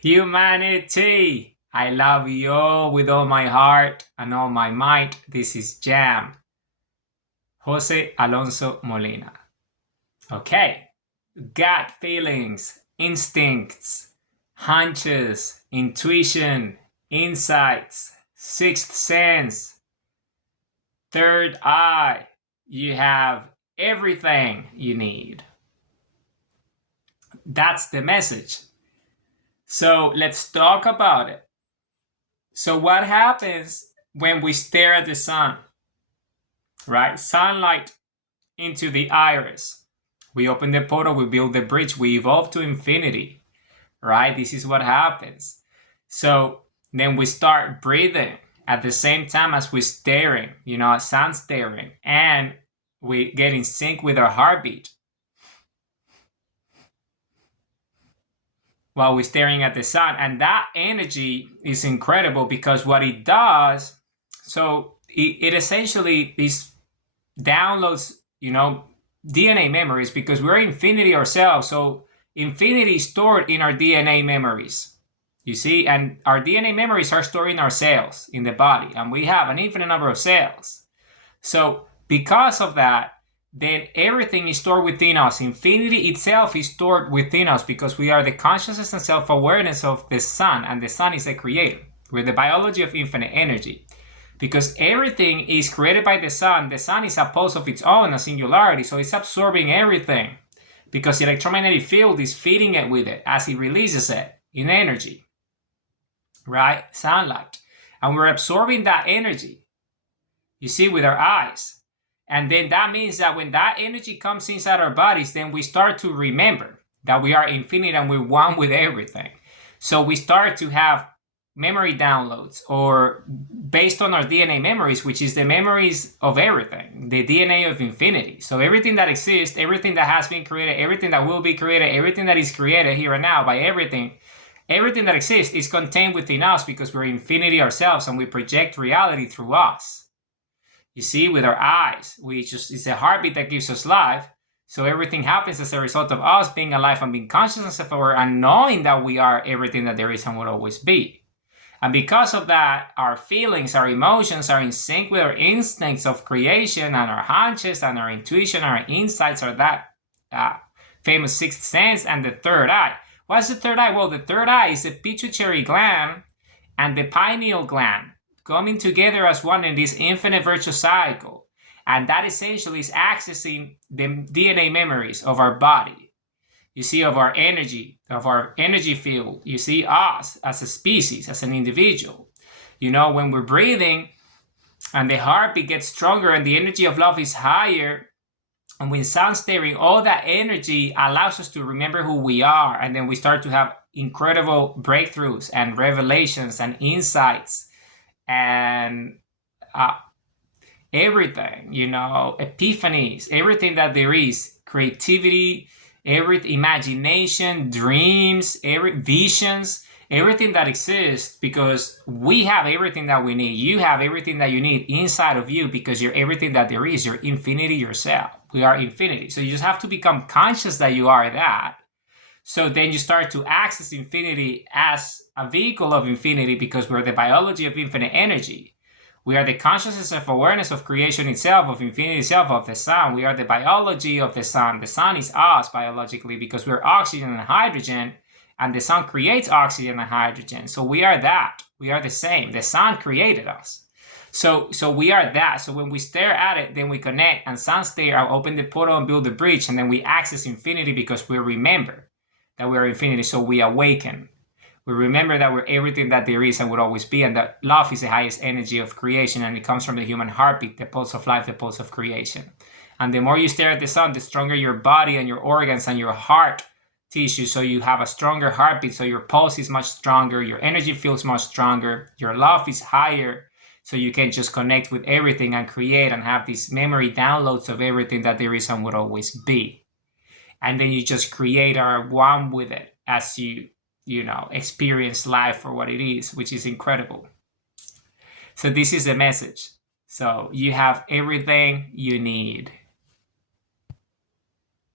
Humanity! I love you all with all my heart and all my might. This is Jam. Jose Alonso Molina. Okay. Gut feelings, instincts, hunches, intuition, insights, sixth sense, third eye. You have everything you need. That's the message. So let's talk about it. So what happens when we stare at the sun? Right? Sunlight into the iris. We open the portal, we build the bridge, we evolve to infinity. Right? This is what happens. So then we start breathing at the same time as we're staring, sun staring, and we get in sync with our heartbeat while we're staring at the sun. And that energy is incredible because what it does, so it essentially is downloads, DNA memories, because we're infinity ourselves. So infinity is stored in our DNA memories. You see, and our DNA memories are stored in our cells in the body, and we have an infinite number of cells. So because of that, then everything is stored within us. Infinity itself is stored within us because we are the consciousness and self-awareness of the sun, and the sun is the creator. We're the biology of infinite energy. Because everything is created by the sun is a pulse of its own, a singularity, so it's absorbing everything. Because the electromagnetic field is feeding it with it as it releases it in energy. Right? Sunlight. And we're absorbing that energy, you see, with our eyes. And then that means that when that energy comes inside our bodies, then we start to remember that we are infinite and we're one with everything. So we start to have memory downloads, or based on our DNA memories, which is the memories of everything, the DNA of infinity. So everything that exists, everything that has been created, everything that will be created, everything that is created here and now by everything that exists is contained within us because we're infinity ourselves and we project reality through us. You see, with our eyes, it's a heartbeat that gives us life. So everything happens as a result of us being alive and being conscious and self-aware and knowing that we are everything that there is and will always be. And because of that, our feelings, our emotions are in sync with our instincts of creation, and our hunches and our intuition, our insights are that famous sixth sense and the third eye. What's the third eye? Well, the third eye is the pituitary gland and the pineal gland coming together as one in this infinite virtuous cycle. And that essentially is accessing the DNA memories of our body. You see, of our energy field. You see, us as a species, as an individual. When we're breathing and the heartbeat gets stronger and the energy of love is higher, and when sun staring, all that energy allows us to remember who we are. And then we start to have incredible breakthroughs and revelations and insights and everything, epiphanies, everything that there is, creativity, imagination, dreams, visions, everything that exists, because we have everything that we need. You have everything that you need inside of you because you're everything that there is. You're infinity yourself. We are infinity. So you just have to become conscious that you are that. So then you start to access infinity as a vehicle of infinity because we're the biology of infinite energy. We are the consciousness of awareness of creation itself, of infinity itself, of the sun. We are the biology of the sun. The sun is us biologically because we're oxygen and hydrogen, and the sun creates oxygen and hydrogen. So we are that. We are the same. The sun created us. So we are that. So when we stare at it, then we connect, and sun stare, open the portal and build the bridge, and then we access infinity because we remember that we are infinity. So we awaken. We remember that we're everything that there is and will always be, and that love is the highest energy of creation, and it comes from the human heartbeat, the pulse of life, the pulse of creation. And the more you stare at the sun, the stronger your body and your organs and your heart tissue, so you have a stronger heartbeat, so your pulse is much stronger, your energy feels much stronger, your love is higher, so you can just connect with everything and create and have these memory downloads of everything that there is and will always be. And then you just create or one with it as you experience life for what it is, which is incredible. So this is the message. So you have everything you need.